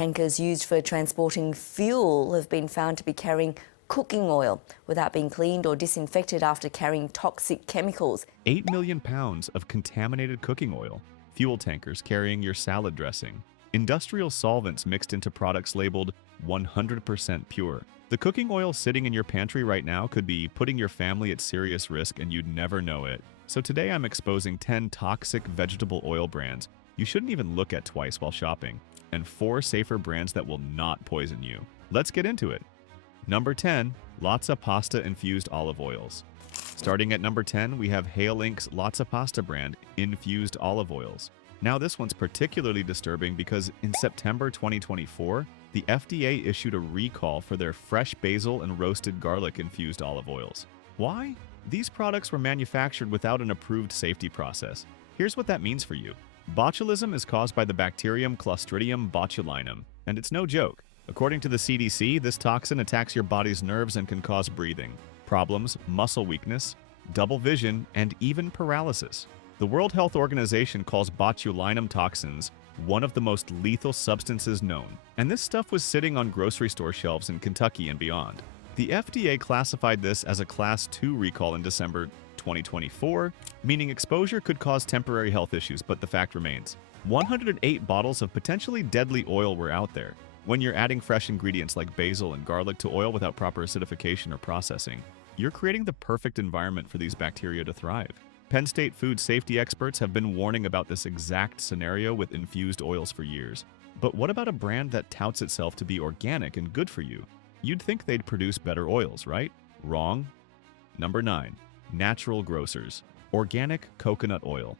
Tankers used for transporting fuel have been found to be carrying cooking oil without being cleaned or disinfected after carrying toxic chemicals. 8 million pounds of contaminated cooking oil, fuel tankers carrying your salad dressing, industrial solvents mixed into products labeled 100% pure. The cooking oil sitting in your pantry right now could be putting your family at serious risk and you'd never know it. So today I'm exposing 10 toxic vegetable oil brands you shouldn't even look at twice while shopping, and 4 safer brands that will not poison you. Let's get into it. Number 10. Lotsa Pasta Infused Olive Oils. Starting at number 10, we have Hale Inc.'s Lotsa Pasta brand Infused Olive Oils. Now this one's particularly disturbing because in September 2024, the FDA issued a recall for their fresh basil and roasted garlic infused olive oils. Why? These products were manufactured without an approved safety process. Here's what that means for you. Botulism is caused by the bacterium Clostridium botulinum, and it's no joke. According to the CDC, this toxin attacks your body's nerves and can cause breathing problems, muscle weakness, double vision, and even paralysis. The World Health Organization calls botulinum toxins one of the most lethal substances known, and this stuff was sitting on grocery store shelves in Kentucky and beyond. The FDA classified this as a Class 2 recall in December 2024, meaning exposure could cause temporary health issues, but the fact remains. 108 bottles of potentially deadly oil were out there. When you're adding fresh ingredients like basil and garlic to oil without proper acidification or processing, you're creating the perfect environment for these bacteria to thrive. Penn State food safety experts have been warning about this exact scenario with infused oils for years. But what about a brand that touts itself to be organic and good for you? You'd think they'd produce better oils, right? Wrong. Number 9. Natural Grocers Organic Coconut Oil.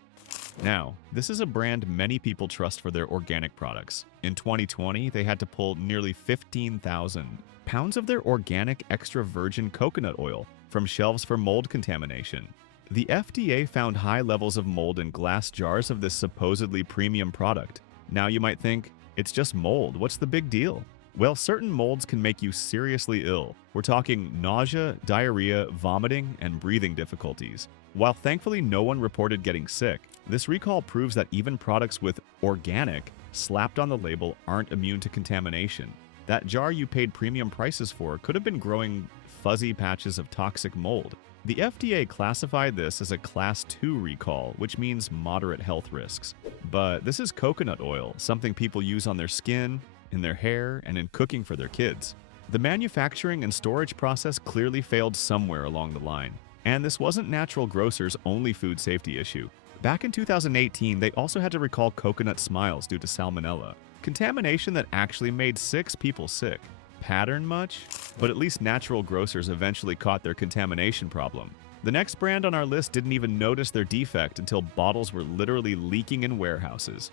Now, this is a brand many people trust for their organic products. In 2020, they had to pull nearly 15,000 pounds of their organic extra virgin coconut oil from shelves for mold contamination. The FDA found high levels of mold in glass jars of this supposedly premium product. Now you might think, it's just mold, what's the big deal? Well, certain molds can make you seriously ill. We're talking nausea, diarrhea, vomiting, and breathing difficulties. While thankfully no one reported getting sick, this recall proves that even products with organic slapped on the label aren't immune to contamination. That jar you paid premium prices for could have been growing fuzzy patches of toxic mold. The FDA classified this as a Class 2 recall, which means moderate health risks. But this is coconut oil, something people use on their skin, in their hair, and in cooking for their kids. The manufacturing and storage process clearly failed somewhere along the line. And this wasn't Natural Grocers' only food safety issue. Back in 2018, they also had to recall coconut smiles due to salmonella, contamination that actually made 6 people sick. Pattern much? But at least Natural Grocers eventually caught their contamination problem. The next brand on our list didn't even notice their defect until bottles were literally leaking in warehouses.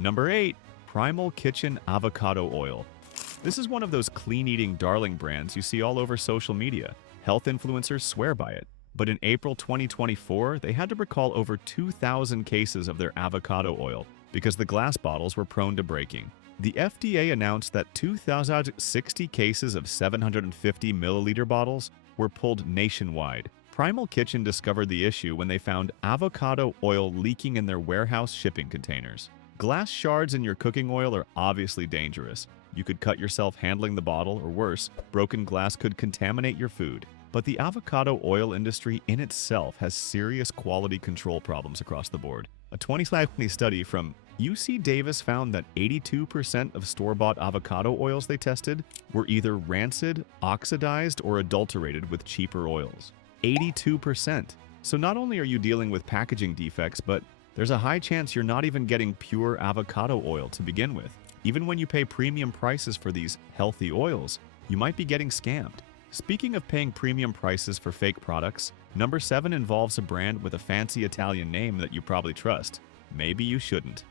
Number 8. Primal Kitchen Avocado Oil. This is one of those clean-eating darling brands you see all over social media. Health influencers swear by it. But in April 2024, they had to recall over 2,000 cases of their avocado oil because the glass bottles were prone to breaking. The FDA announced that 2,060 cases of 750 milliliter bottles were pulled nationwide. Primal Kitchen discovered the issue when they found avocado oil leaking in their warehouse shipping containers. Glass shards in your cooking oil are obviously dangerous. You could cut yourself handling the bottle, or worse, broken glass could contaminate your food. But the avocado oil industry in itself has serious quality control problems across the board. A 2020 study from UC Davis found that 82% of store-bought avocado oils they tested were either rancid, oxidized, or adulterated with cheaper oils. 82%! So not only are you dealing with packaging defects, but there's a high chance you're not even getting pure avocado oil to begin with. Even when you pay premium prices for these healthy oils, you might be getting scammed. Speaking of paying premium prices for fake products, number 7 involves a brand with a fancy Italian name that you probably trust. Maybe you shouldn't.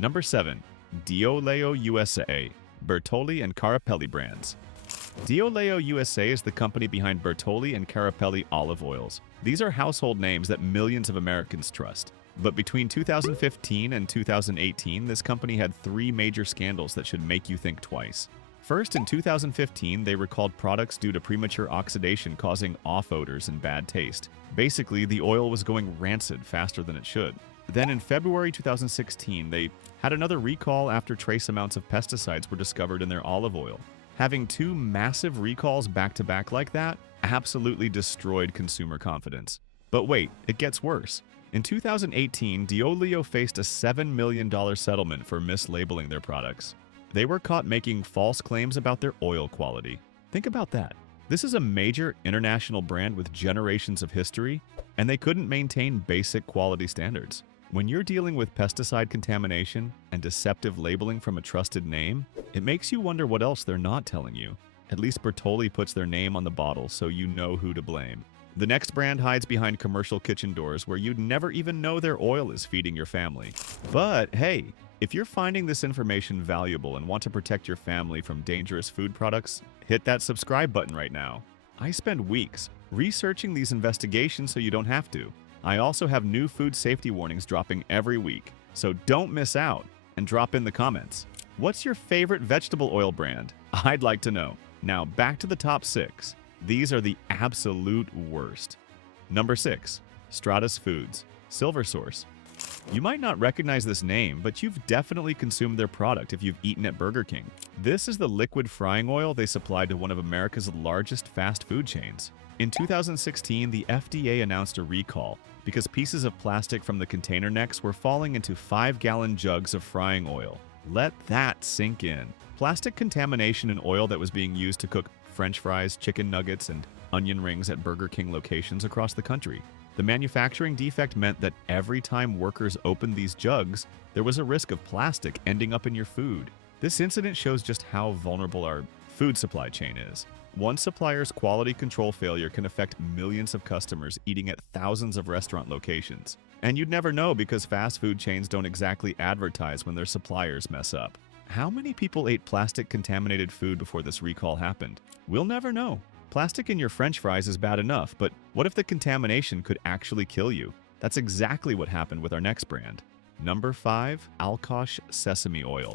Number 7. Dioleo USA, Bertolli and Carapelli brands. Dioleo USA is the company behind Bertolli and Carapelli olive oils. These are household names that millions of Americans trust. But between 2015 and 2018, this company had 3 major scandals that should make you think twice. First, in 2015, they recalled products due to premature oxidation causing off odors and bad taste. Basically, the oil was going rancid faster than it should. Then in February 2016, they had another recall after trace amounts of pesticides were discovered in their olive oil. Having two massive recalls back-to-back like that absolutely destroyed consumer confidence. But wait, it gets worse. In 2018, D'Olio faced a $7 million settlement for mislabeling their products. They were caught making false claims about their oil quality. Think about that. This is a major international brand with generations of history, and they couldn't maintain basic quality standards. When you're dealing with pesticide contamination and deceptive labeling from a trusted name, it makes you wonder what else they're not telling you. At least Bertolli puts their name on the bottle so you know who to blame. The next brand hides behind commercial kitchen doors where you'd never even know their oil is feeding your family. But hey, if you're finding this information valuable and want to protect your family from dangerous food products, hit that subscribe button right now. I spend weeks researching these investigations so you don't have to. I also have new food safety warnings dropping every week, so don't miss out and drop in the comments. What's your favorite vegetable oil brand? I'd like to know. Now back to the top 6. These are the absolute worst. Number 6. Stratus Foods, Silver Source. You might not recognize this name, but you've definitely consumed their product if you've eaten at Burger King. This is the liquid frying oil they supply to one of America's largest fast food chains. In 2016, the FDA announced a recall because pieces of plastic from the container necks were falling into 5-gallon jugs of frying oil. Let that sink in. Plastic contamination in oil that was being used to cook French fries, chicken nuggets, and onion rings at Burger King locations across the country. The manufacturing defect meant that every time workers opened these jugs, there was a risk of plastic ending up in your food. This incident shows just how vulnerable our food supply chain is. One supplier's quality control failure can affect millions of customers eating at thousands of restaurant locations. And you'd never know because fast food chains don't exactly advertise when their suppliers mess up. How many people ate plastic-contaminated food before this recall happened? We'll never know. Plastic in your French fries is bad enough, but what if the contamination could actually kill you? That's exactly what happened with our next brand. Number 5. Alkosh Sesame Oil.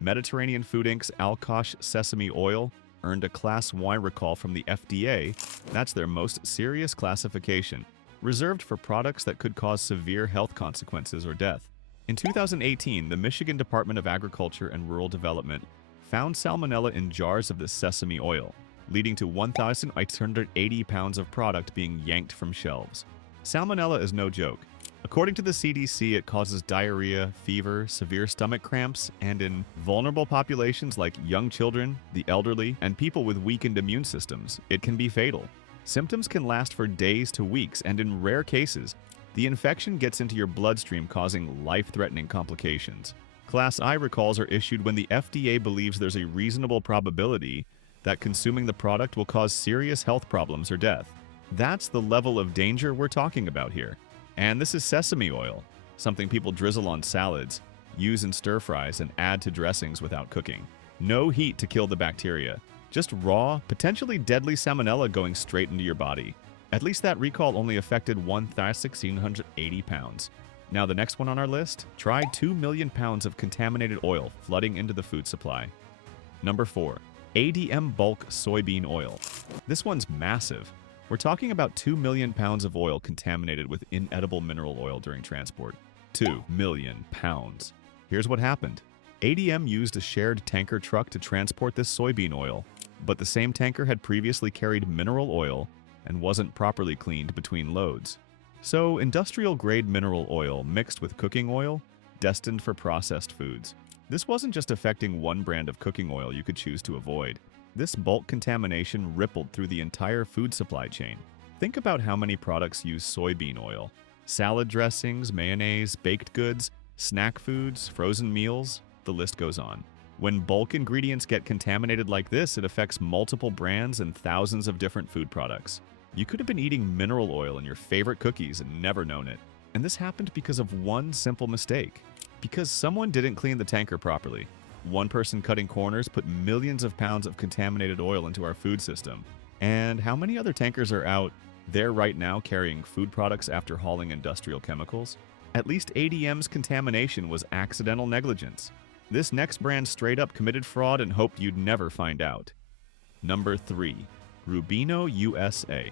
Mediterranean Food Inc.'s Alkosh Sesame Oil earned a Class Y recall from the FDA. That's their most serious classification, reserved for products that could cause severe health consequences or death. In 2018, the Michigan Department of Agriculture and Rural Development found salmonella in jars of this sesame oil, leading to 1,880 pounds of product being yanked from shelves. Salmonella is no joke. According to the CDC, it causes diarrhea, fever, severe stomach cramps, and in vulnerable populations like young children, the elderly, and people with weakened immune systems, it can be fatal. Symptoms can last for days to weeks, and in rare cases, the infection gets into your bloodstream, causing life-threatening complications. Class I recalls are issued when the FDA believes there's a reasonable probability that consuming the product will cause serious health problems or death. That's the level of danger we're talking about here. And this is sesame oil, something people drizzle on salads, use in stir-fries, and add to dressings without cooking. No heat to kill the bacteria, just raw, potentially deadly salmonella going straight into your body. At least that recall only affected 1,680 pounds. Now the next one on our list, try 2 million pounds of contaminated oil flooding into the food supply. Number 4. ADM Bulk Soybean Oil. This one's massive. We're talking about 2 million pounds of oil contaminated with inedible mineral oil during transport. 2 million pounds. Here's what happened. ADM used a shared tanker truck to transport this soybean oil, but the same tanker had previously carried mineral oil and wasn't properly cleaned between loads. So, industrial-grade mineral oil mixed with cooking oil, destined for processed foods. This wasn't just affecting one brand of cooking oil you could choose to avoid. This bulk contamination rippled through the entire food supply chain. Think about how many products use soybean oil. Salad dressings, mayonnaise, baked goods, snack foods, frozen meals, the list goes on. When bulk ingredients get contaminated like this, it affects multiple brands and thousands of different food products. You could have been eating mineral oil in your favorite cookies and never known it. And this happened because of one simple mistake. Because someone didn't clean the tanker properly. One person cutting corners put millions of pounds of contaminated oil into our food system. And how many other tankers are out there right now carrying food products after hauling industrial chemicals? At least ADM's contamination was accidental negligence. This next brand straight up committed fraud and hoped you'd never find out. Number 3. Rubino USA.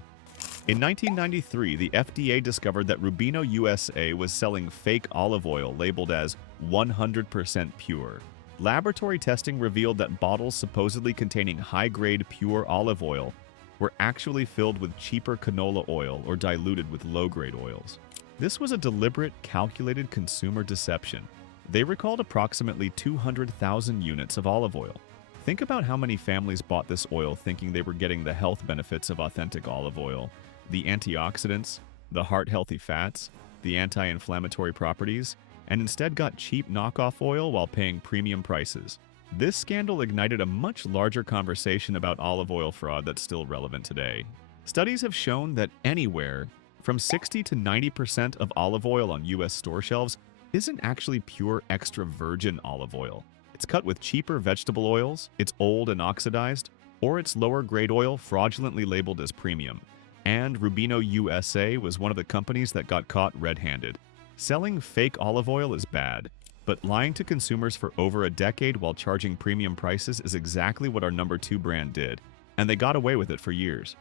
In 1993, the FDA discovered that Rubino USA was selling fake olive oil labeled as 100% pure. Laboratory testing revealed that bottles supposedly containing high-grade pure olive oil were actually filled with cheaper canola oil or diluted with low-grade oils. This was a deliberate, calculated consumer deception. They recalled approximately 200,000 units of olive oil. Think about how many families bought this oil thinking they were getting the health benefits of authentic olive oil, the antioxidants, the heart-healthy fats, the anti-inflammatory properties, and instead got cheap knockoff oil while paying premium prices. This scandal ignited a much larger conversation about olive oil fraud that's still relevant today. Studies have shown that anywhere from 60 to 90% of olive oil on U.S. store shelves isn't actually pure extra virgin olive oil. It's cut with cheaper vegetable oils, it's old and oxidized, or it's lower grade oil fraudulently labeled as premium. And Rubino USA was one of the companies that got caught red-handed. Selling fake olive oil is bad, but lying to consumers for over a decade while charging premium prices is exactly what our number 2 brand did, and they got away with it for years.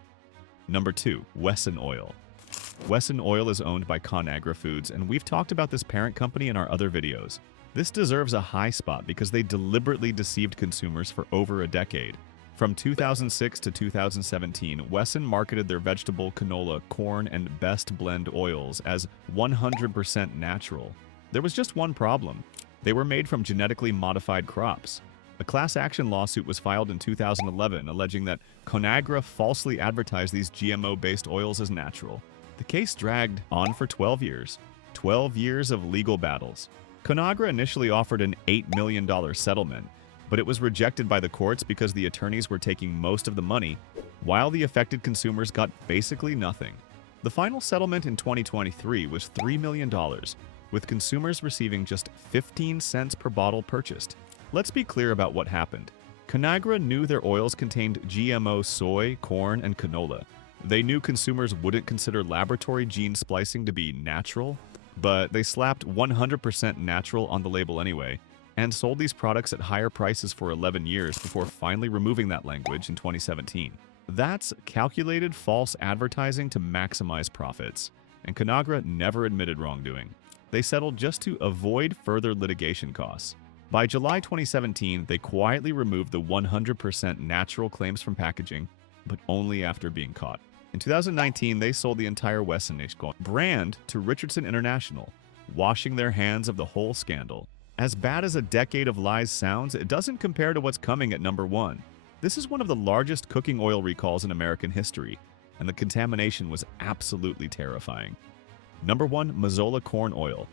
Number 2, Wesson Oil. Wesson Oil is owned by Conagra Foods, and we've talked about this parent company in our other videos. This deserves a high spot because they deliberately deceived consumers for over a decade. From 2006 to 2017, Wesson marketed their vegetable, canola, corn, and best blend oils as 100% natural. There was just one problem. They were made from genetically modified crops. A class action lawsuit was filed in 2011 alleging that Conagra falsely advertised these GMO-based oils as natural. The case dragged on for 12 years. 12 years of legal battles. Conagra initially offered an $8 million settlement, but it was rejected by the courts because the attorneys were taking most of the money, while the affected consumers got basically nothing. The final settlement in 2023 was $3 million, with consumers receiving just 15 cents per bottle purchased. Let's be clear about what happened. Conagra knew their oils contained GMO soy, corn, and canola. They knew consumers wouldn't consider laboratory gene splicing to be natural, but they slapped 100% natural on the label anyway, and sold these products at higher prices for 11 years before finally removing that language in 2017. That's calculated false advertising to maximize profits, and Conagra never admitted wrongdoing. They settled just to avoid further litigation costs. By July 2017, they quietly removed the 100% natural claims from packaging, but only after being caught. In 2019, they sold the entire Wesson brand to Richardson International, washing their hands of the whole scandal. As bad as a decade of lies sounds, it doesn't compare to what's coming at number 1. This is one of the largest cooking oil recalls in American history, and the contamination was absolutely terrifying. Number 1, Mazola Corn Oil.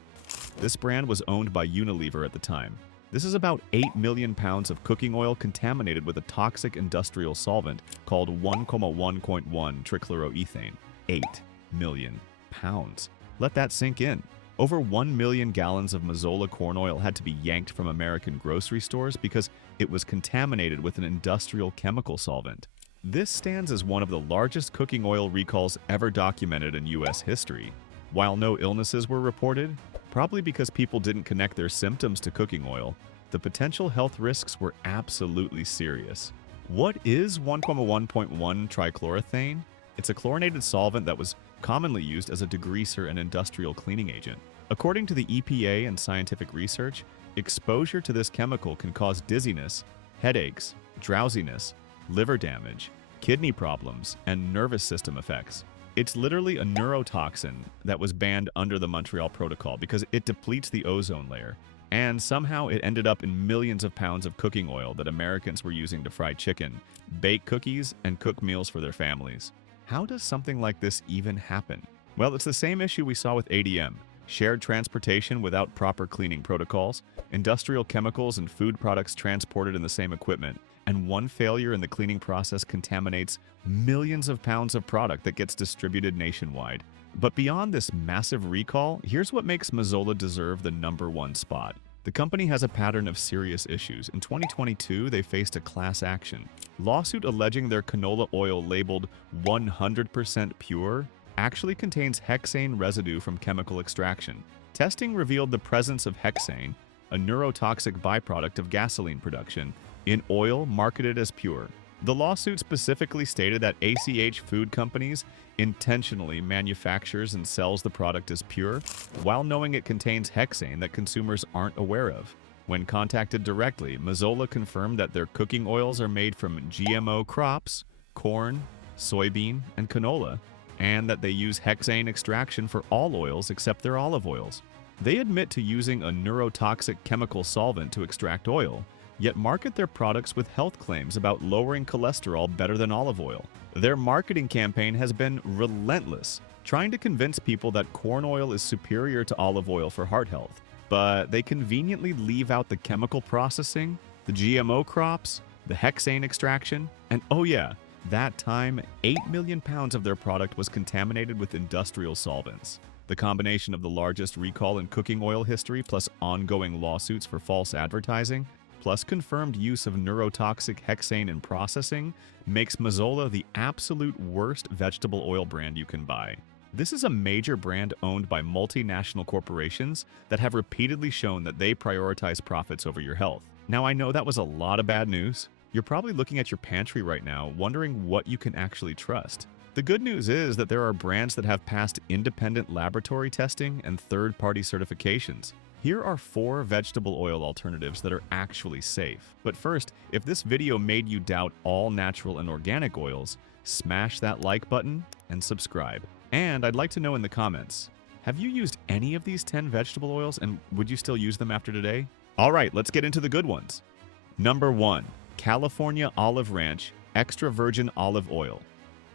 This brand was owned by Unilever at the time. This is about 8 million pounds of cooking oil contaminated with a toxic industrial solvent called 1,1.1 trichloroethane. 8 million pounds. Let that sink in. Over 1 million gallons of Mazola corn oil had to be yanked from American grocery stores because it was contaminated with an industrial chemical solvent. This stands as one of the largest cooking oil recalls ever documented in U.S. history. While no illnesses were reported, probably because people didn't connect their symptoms to cooking oil, the potential health risks were absolutely serious. What is 1,1.1 trichloroethane? It's a chlorinated solvent that was commonly used as a degreaser and industrial cleaning agent. According to the EPA and scientific research, exposure to this chemical can cause dizziness, headaches, drowsiness, liver damage, kidney problems, and nervous system effects. It's literally a neurotoxin that was banned under the Montreal Protocol because it depletes the ozone layer, and somehow it ended up in millions of pounds of cooking oil that Americans were using to fry chicken, bake cookies, and cook meals for their families. How does something like this even happen? Well, it's the same issue we saw with ADM. Shared transportation without proper cleaning protocols, industrial chemicals and food products transported in the same equipment, and one failure in the cleaning process contaminates millions of pounds of product that gets distributed nationwide. But beyond this massive recall, here's what makes Mazola deserve the number 1 spot. The company has a pattern of serious issues. In 2022, they faced a class action lawsuit alleging their canola oil labeled 100% pure actually contains hexane residue from chemical extraction. Testing revealed the presence of hexane, a neurotoxic byproduct of gasoline production, in oil marketed as pure. The lawsuit specifically stated that ACH food companies intentionally manufactures and sells the product as pure, while knowing it contains hexane that consumers aren't aware of. When contacted directly, Mazola confirmed that their cooking oils are made from GMO crops, corn, soybean, and canola, and that they use hexane extraction for all oils except their olive oils. They admit to using a neurotoxic chemical solvent to extract oil, yet market their products with health claims about lowering cholesterol better than olive oil. Their marketing campaign has been relentless, trying to convince people that corn oil is superior to olive oil for heart health. But they conveniently leave out the chemical processing, the GMO crops, the hexane extraction, and oh yeah, that time, 8 million pounds of their product was contaminated with industrial solvents. The combination of the largest recall in cooking oil history plus ongoing lawsuits for false advertising, plus confirmed use of neurotoxic hexane in processing, makes Mazola the absolute worst vegetable oil brand you can buy. This is a major brand owned by multinational corporations that have repeatedly shown that they prioritize profits over your health. Now, I know that was a lot of bad news. You're probably looking at your pantry right now, wondering what you can actually trust. The good news is that there are brands that have passed independent laboratory testing and third-party certifications. Here are 4 vegetable oil alternatives that are actually safe. But first, if this video made you doubt all natural and organic oils, smash that like button and subscribe. And I'd like to know in the comments, have you used any of these 10 vegetable oils and would you still use them after today? All right, let's get into the good ones. Number 1. California Olive Ranch Extra Virgin Olive Oil.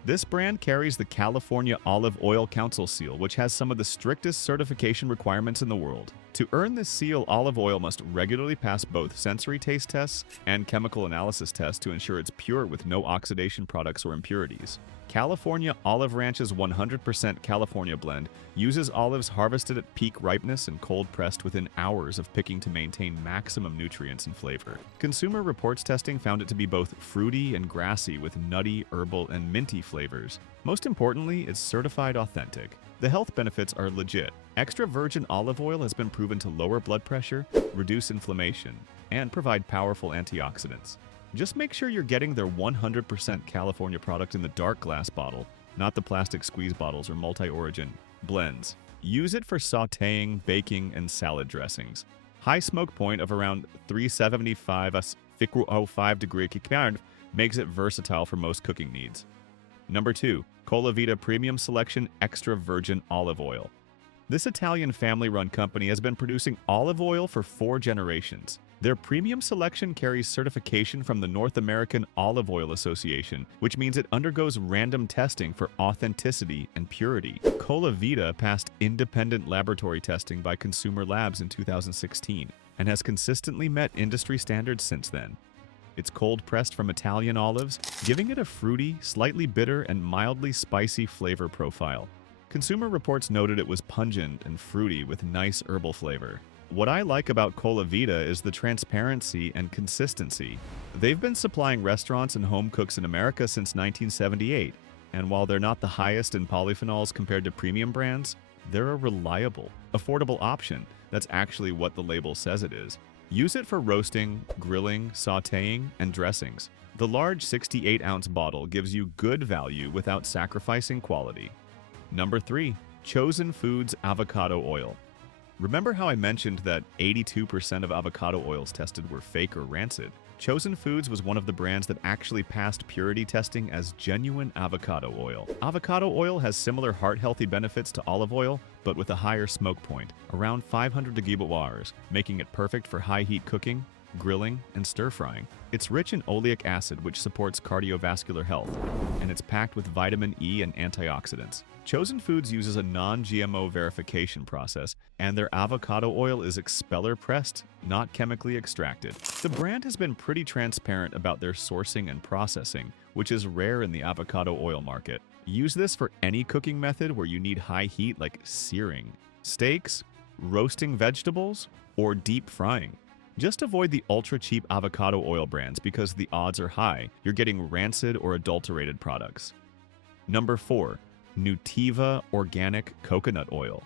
This brand carries the California Olive Oil Council seal, which has some of the strictest certification requirements in the world. To earn this seal, olive oil must regularly pass both sensory taste tests and chemical analysis tests to ensure it's pure with no oxidation products or impurities. California Olive Ranch's 100% California blend uses olives harvested at peak ripeness and cold-pressed within hours of picking to maintain maximum nutrients and flavor. Consumer Reports testing found it to be both fruity and grassy with nutty, herbal, and minty flavors. Most importantly, it's certified authentic. The health benefits are legit. Extra virgin olive oil has been proven to lower blood pressure, reduce inflammation, and provide powerful antioxidants. Just make sure you're getting their 100% California product in the dark glass bottle, not the plastic squeeze bottles or multi-origin blends. Use it for sautéing, baking, and salad dressings. High smoke point of around 375 degree Celsius makes it versatile for most cooking needs. Number 2. Colavita Premium Selection Extra Virgin Olive Oil. This Italian family-run company has been producing olive oil for 4 generations. Their premium selection carries certification from the North American Olive Oil Association, which means it undergoes random testing for authenticity and purity. Colavita passed independent laboratory testing by Consumer Labs in 2016 and has consistently met industry standards since then. It's cold-pressed from Italian olives, giving it a fruity, slightly bitter, and mildly spicy flavor profile. Consumer Reports noted it was pungent and fruity with nice herbal flavor. What I like about Colavita is the transparency and consistency. They've been supplying restaurants and home cooks in America since 1978, and while they're not the highest in polyphenols compared to premium brands, they're a reliable, affordable option that's actually what the label says it is. Use it for roasting, grilling, sautéing, and dressings. The large 68-ounce bottle gives you good value without sacrificing quality. Number 3. Chosen Foods Avocado Oil. Remember how I mentioned that 82% of avocado oils tested were fake or rancid? Chosen Foods was one of the brands that actually passed purity testing as genuine avocado oil. Avocado oil has similar heart-healthy benefits to olive oil, but with a higher smoke point, around 500 degrees, making it perfect for high-heat cooking, grilling, and stir-frying. It's rich in oleic acid, which supports cardiovascular health, and it's packed with vitamin E and antioxidants. Chosen Foods uses a non-GMO verification process, and their avocado oil is expeller-pressed, not chemically extracted. The brand has been pretty transparent about their sourcing and processing, which is rare in the avocado oil market. Use this for any cooking method where you need high heat like searing, steaks, roasting vegetables, or deep frying. Just avoid the ultra-cheap avocado oil brands because the odds are high you're getting rancid or adulterated products. Number 4. Nutiva Organic Coconut Oil.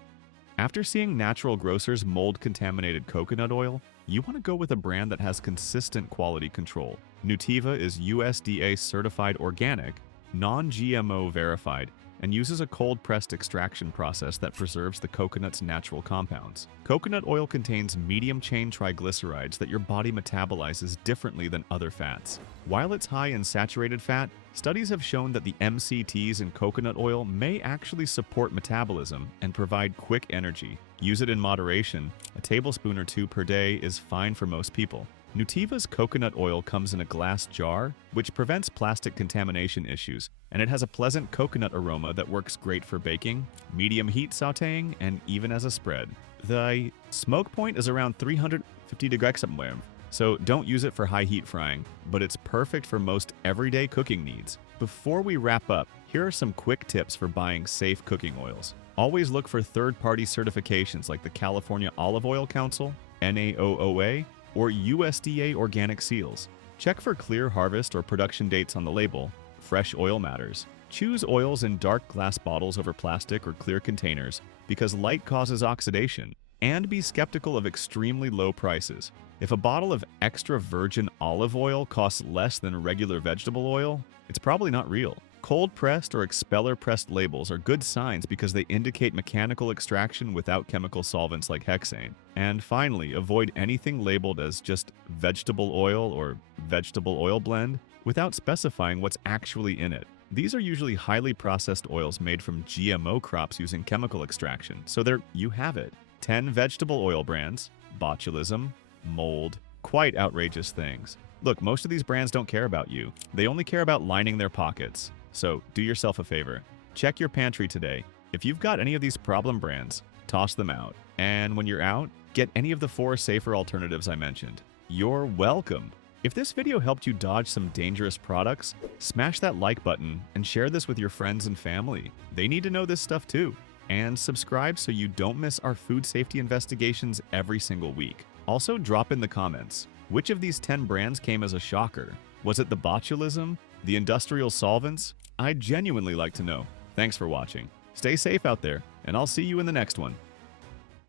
After seeing natural grocers mold contaminated coconut oil, you want to go with a brand that has consistent quality control. Nutiva is USDA certified organic, non-GMO verified, and uses a cold-pressed extraction process that preserves the coconut's natural compounds. Coconut oil contains medium-chain triglycerides that your body metabolizes differently than other fats. While it's high in saturated fat, studies have shown that the MCTs in coconut oil may actually support metabolism and provide quick energy. Use it in moderation. A tablespoon or two per day is fine for most people. Nutiva's coconut oil comes in a glass jar, which prevents plastic contamination issues, and it has a pleasant coconut aroma that works great for baking, medium heat sautéing, and even as a spread. The smoke point is around 350 degrees somewhere, so don't use it for high heat frying, but it's perfect for most everyday cooking needs. Before we wrap up, here are some quick tips for buying safe cooking oils. Always look for third-party certifications like the California Olive Oil Council, NAOOA, or USDA organic seals. Check for clear harvest or production dates on the label. Fresh oil matters. Choose oils in dark glass bottles over plastic or clear containers because light causes oxidation. And be skeptical of extremely low prices. If a bottle of extra virgin olive oil costs less than regular vegetable oil, it's probably not real. Cold-pressed or expeller-pressed labels are good signs because they indicate mechanical extraction without chemical solvents like hexane. And finally, avoid anything labeled as just vegetable oil or vegetable oil blend without specifying what's actually in it. These are usually highly processed oils made from GMO crops using chemical extraction, so you have it. 10 vegetable oil brands, botulism, mold, quite outrageous things. Look, most of these brands don't care about you. They only care about lining their pockets. So do yourself a favor. Check your pantry today. If you've got any of these problem brands, toss them out. And when you're out, get any of the 4 safer alternatives I mentioned. You're welcome. If this video helped you dodge some dangerous products, smash that like button and share this with your friends and family. They need to know this stuff too. And subscribe so you don't miss our food safety investigations every single week. Also, drop in the comments, which of these 10 brands came as a shocker? Was it the botulism? The industrial solvents? I'd genuinely like to know. Thanks for watching. Stay safe out there, and I'll see you in the next one.